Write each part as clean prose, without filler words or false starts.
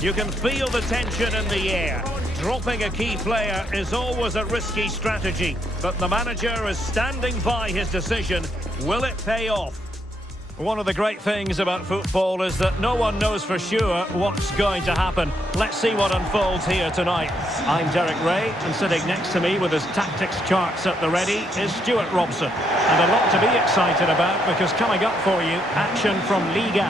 You can feel the tension in the air. Dropping a key player is always a risky strategy, but the manager is standing by his decision. Will it pay off? One of the great things about football is that no one knows for sure what's going to happen. Let's see what unfolds here tonight. I'm Derek Ray, and sitting next to me with his tactics charts at the ready is Stuart Robson. And a lot to be excited about, because coming up for you, action from Ligue.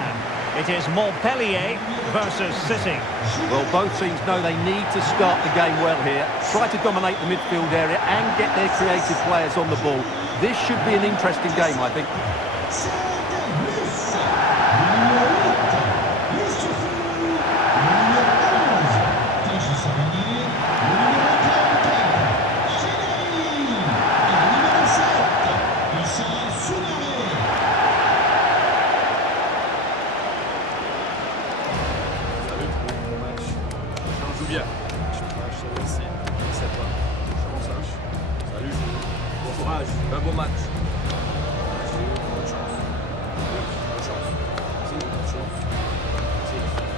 It is Montpellier versus City. Well, both teams know they need to start the game well here. Try to dominate the midfield area and get their creative players on the ball. This should be an interesting game, I think. Bien. Salut, bon courage, un bon match. Bonne chance. Bonne chance. Bonne chance.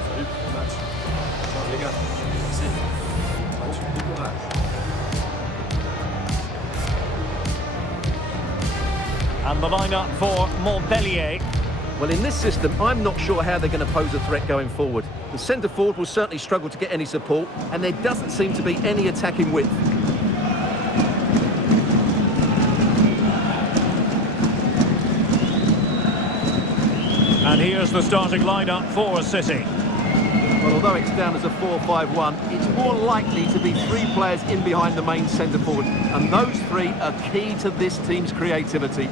Salut, bon match. Ciao les gars. Merci. Bon courage. And the lineup for Montpellier. Well, in this system, I'm not sure how they're going to pose a threat going forward. The centre-forward will certainly struggle to get any support, and there doesn't seem to be any attacking width. And here's the starting lineup for City. Well, although it's down as a 4-5-1, it's more likely to be three players in behind the main centre-forward, and those three are key to this team's creativity.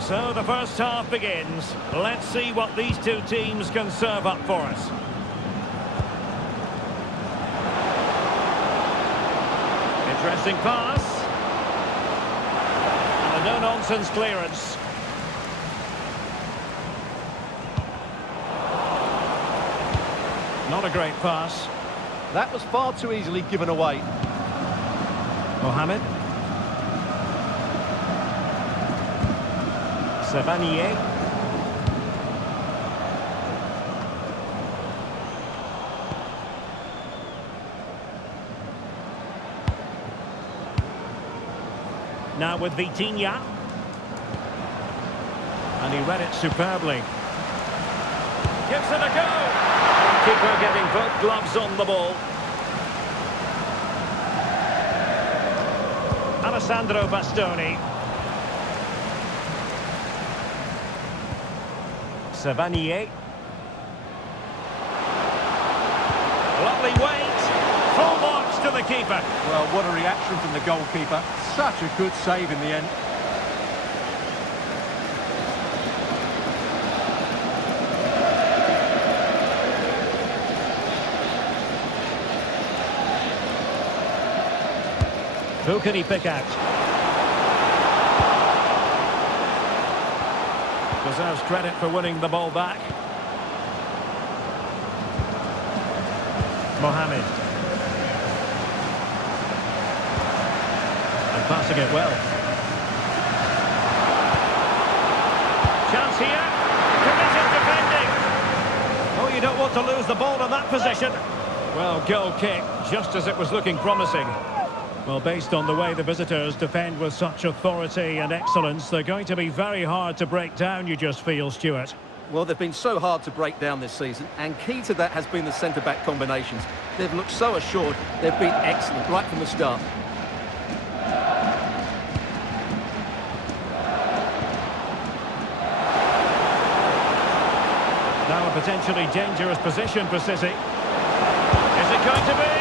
So the first half begins. Let's see what these two teams can serve up for us. Interesting pass. And a no-nonsense clearance. Not a great pass. That was far too easily given away. Mohamed. Savanier. Now with Vitinha. And he read it superbly. Gives it a go. Keeper getting both gloves on the ball. Alessandro Bastoni. Savanier. Lovely weight. Full marks to the keeper. Well, what a reaction from the goalkeeper. Such a good save in the end. Who can he pick out? Deserves credit for winning the ball back. Mohamed. And passing it well. Chance here. Committed defending. Oh, you don't want to lose the ball in that position. Well, goal kick, just as it was looking promising. Well, based on the way the visitors defend with such authority and excellence, they're going to be very hard to break down, you just feel, Stuart. Well, they've been so hard to break down this season, and key to that has been the centre-back combinations. They've looked so assured, they've been excellent right from the start. Now a potentially dangerous position for City. Is it going to be?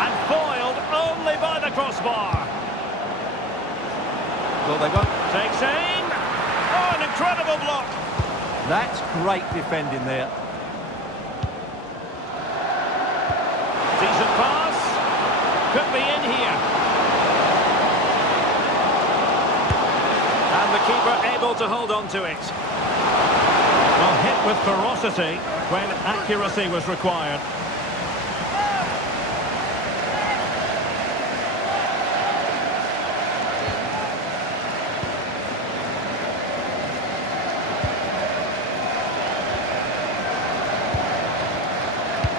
And foiled only by the crossbar. Well, they won't. Takes aim. Oh, an incredible block. That's great defending there. Decent pass. Could be in here. keeper able to hold on to it. Well, hit with ferocity when accuracy was required.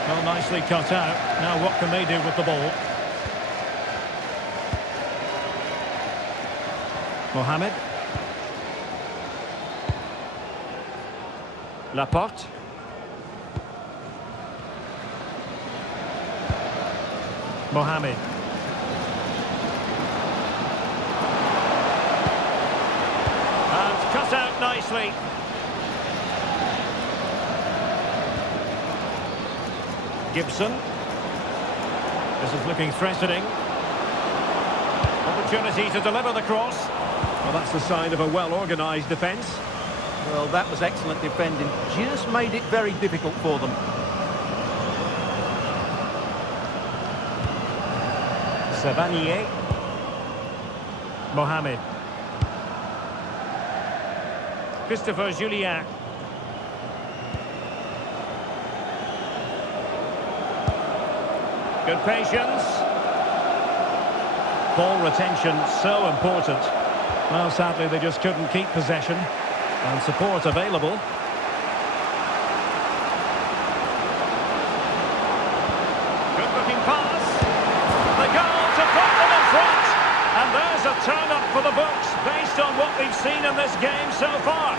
Well, nicely cut out. Now what can they do with the ball? Mohamed. Laporte. Mohamed. And cut out nicely. Gibson. This is looking threatening. Opportunity to deliver the cross. Well, that's the sign of a well-organised defence. Well, that was excellent defending. Just made it very difficult for them. Savanier. Mohamed. Christopher Julien. Good patience. Ball retention, so important. Well, sadly, they just couldn't keep possession. And support available. Good looking pass. The goal to put them in front. And there's a turn-up for the books based on what we've seen in this game so far.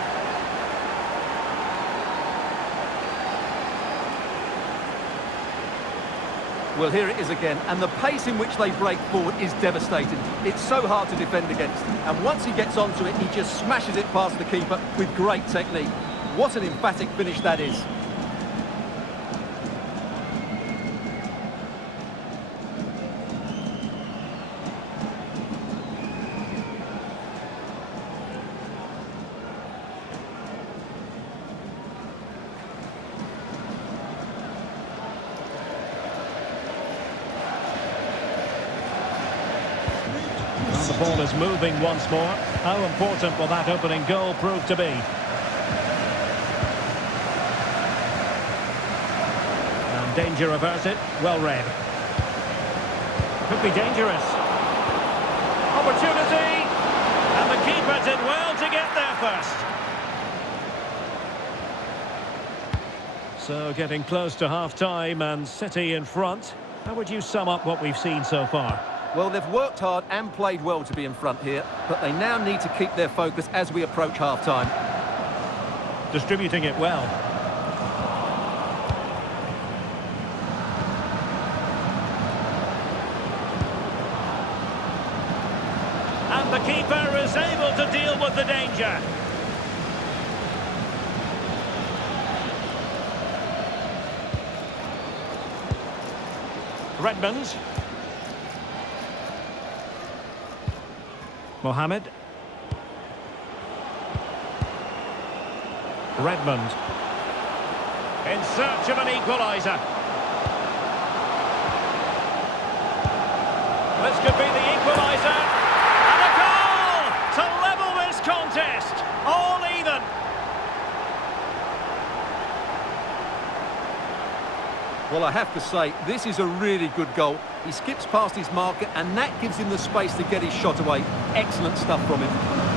Well, here it is again, and the pace in which they break forward is devastating. It's so hard to defend against, and once he gets onto it, he just smashes it past the keeper with great technique. What an emphatic finish that is. The ball is moving once more. How important will that opening goal prove to be? And danger averted. Well read. Could be dangerous. Opportunity! And the keeper did well to get there first. So getting close to half-time and City in front. How would you sum up what we've seen so far? Well, they've worked hard and played well to be in front here, but they now need to keep their focus as we approach half-time. Distributing it well. And the keeper is able to deal with the danger. Redmond. Mohamed. Redmond. In search of an equaliser. This could be the equaliser. And a goal to level this contest. All even. Well, I have to say, this is a really good goal. He skips past his marker, and that gives him the space to get his shot away. Excellent stuff from him.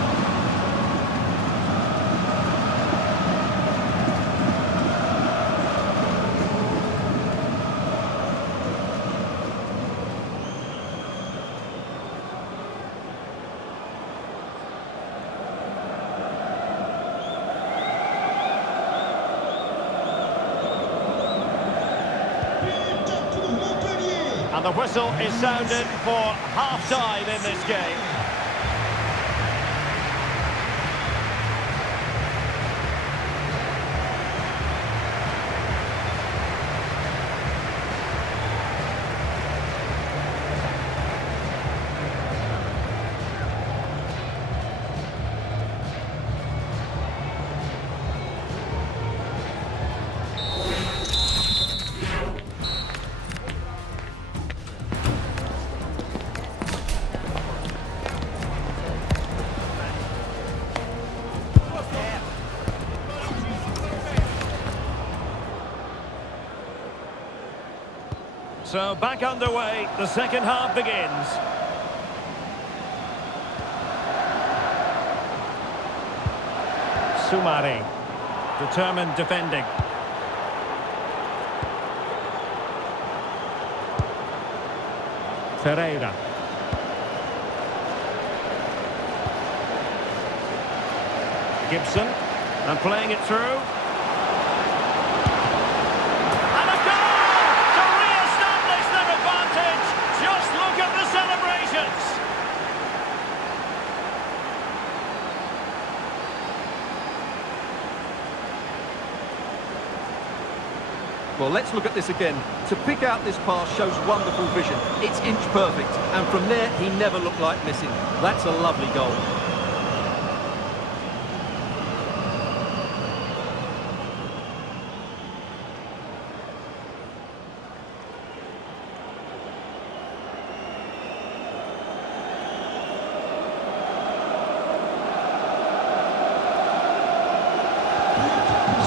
And the whistle is sounded for half-time in this game. So back underway, the second half begins. Soumare, determined defending. Ferreira. Gibson, and playing it through. And a goal to re-establish their advantage. Just look at the celebrations. Well, let's look at this again. To pick out this pass shows wonderful vision. It's inch perfect, and from there, he never looked like missing. That's a lovely goal.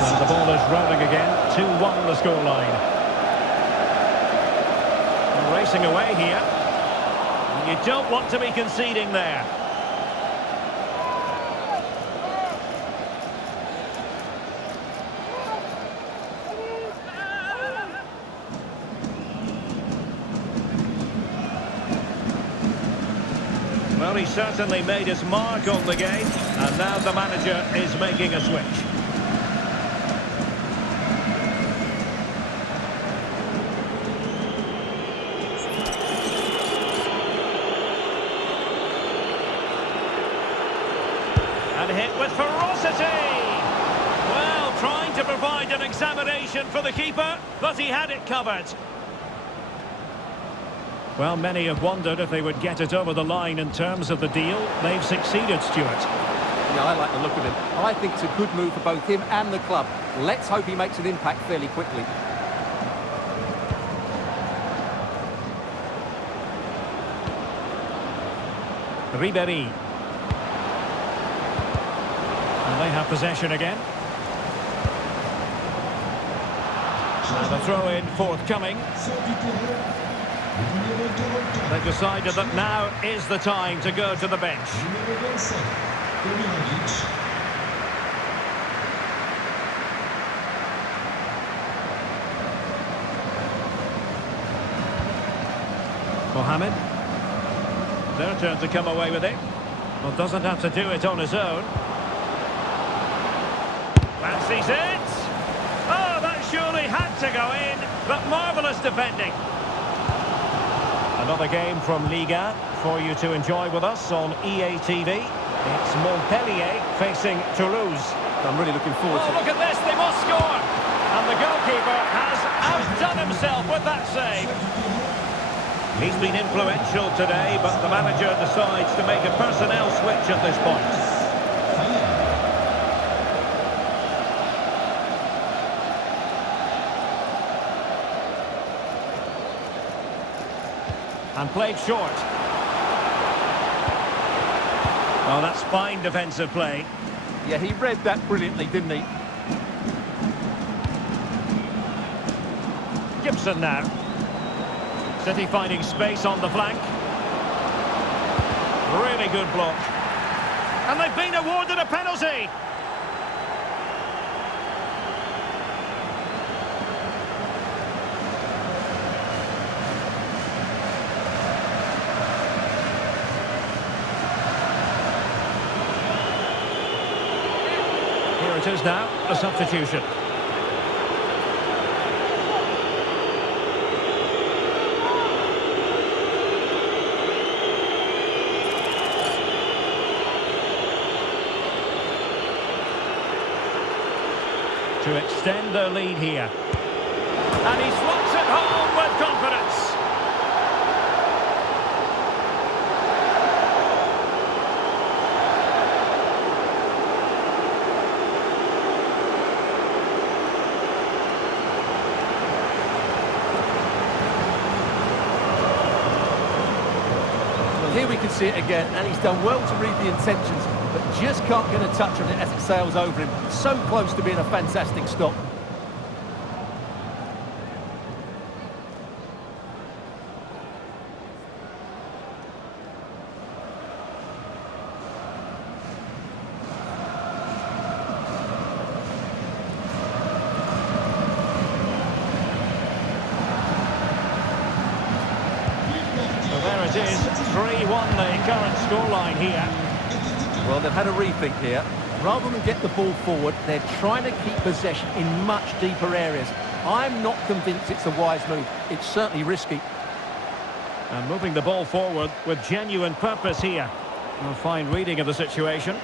So the ball is rolling again. 2-1 the scoreline. Racing away here. You don't want to be conceding there. Well, he certainly made his mark on the game, and now the manager is making a switch. And hit with ferocity. Well, trying to provide an examination for the keeper, but he had it covered. Well, many have wondered if they would get it over the line in terms of the deal. They've succeeded, Stuart. Yeah, I like the look of him. I think it's a good move for both him and the club. Let's hope he makes an impact fairly quickly. Ribéry. And they have possession again. And the throw-in forthcoming. They've decided that now is the time to go to the bench. Mohamed. Their turn to come away with it. Well, doesn't have to do it on his own. Fancies it. Oh, that surely had to go in, but marvellous defending. Another game from Ligue for you to enjoy with us on EA TV. It's Montpellier facing Toulouse. I'm really looking forward to it. Look at this, they must score. And the goalkeeper has outdone himself with that save. He's been influential today, but the manager decides to make a personnel switch at this point. And played short. Oh, that's fine defensive play. Yeah, he read that brilliantly, didn't he? Gibson now. City finding space on the flank. Really good block. And they've been awarded a penalty. Here it is now, a substitution. To extend their lead here. And he slots it home with confidence. Well, here we can see it again, and he's done well to read the intentions, but just can't get a touch on it as it sails over him. So close to being a fantastic stop. it is, 3-1 the current scoreline here. Well, they've had a rethink here. Rather than get the ball forward, they're trying to keep possession in much deeper areas. I'm not convinced it's a wise move. It's certainly risky. And moving the ball forward with genuine purpose here. A fine reading of the situation.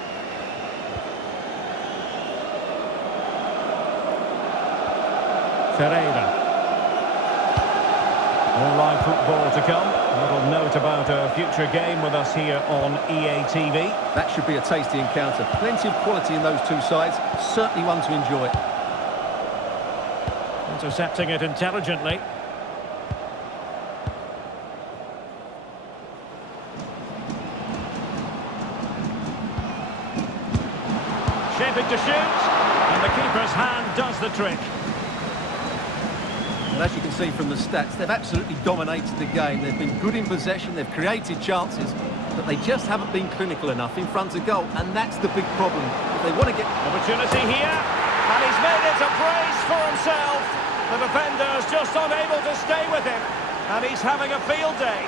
Ferreira. All live football to come. A little note about a future game with us here on EA TV. That should be a tasty encounter. Plenty of quality in those two sides. Certainly one to enjoy. Intercepting it intelligently. Shaping to shoot. And the keeper's hand does the trick. And as you can see from the stats, they've absolutely dominated the game. They've been good in possession, they've created chances, but they just haven't been clinical enough in front of goal, and that's the big problem. If they want to get... Opportunity here, and he's made it a brace for himself. The defender's just unable to stay with him, and he's having a field day.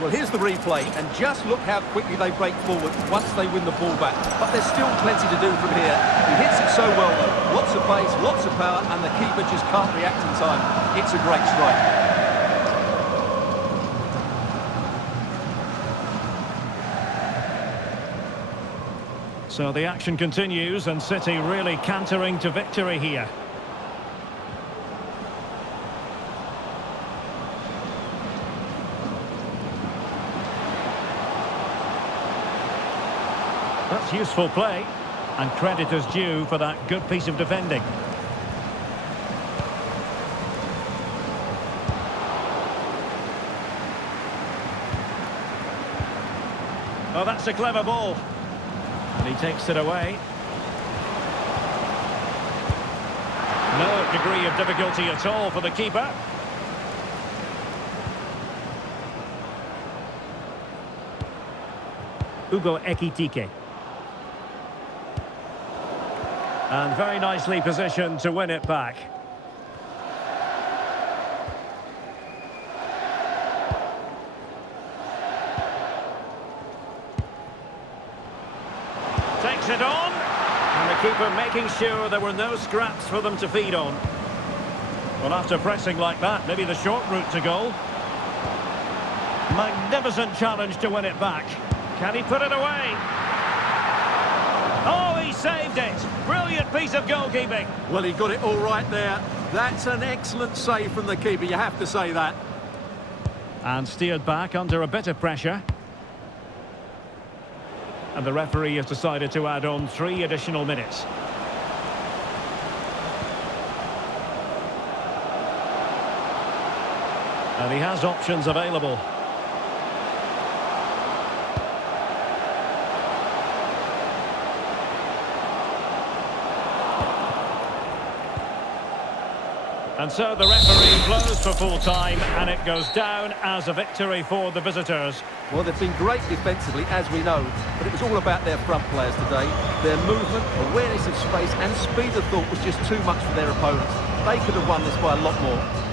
Well, here's the replay, and just look how quickly they break forward once they win the ball back. But there's still plenty to do from here. He hits it so well, though. Lots of pace, lots of power, and the keeper just can't react in time. It's a great strike. So the action continues, and City really cantering to victory here. That's useful play, and credit is due for that good piece of defending. Oh, that's a clever ball. And he takes it away. No degree of difficulty at all for the keeper. Hugo Ekitike. And very nicely positioned to win it back. Takes it on. And the keeper making sure there were no scraps for them to feed on. Well, after pressing like that, maybe the short route to goal. Magnificent challenge to win it back. Can he put it away? Oh, he saved it. Brilliant piece of goalkeeping. Well, he got it all right there. That's an excellent save from the keeper, you have to say that. And steered back under a bit of pressure. And the referee has decided to add on 3 additional minutes. And he has options available. And so the referee blows for full time, and it goes down as a victory for the visitors. Well, they've been great defensively, as we know, but it was all about their front players today. Their movement, awareness of space and speed of thought was just too much for their opponents. They could have won this by a lot more.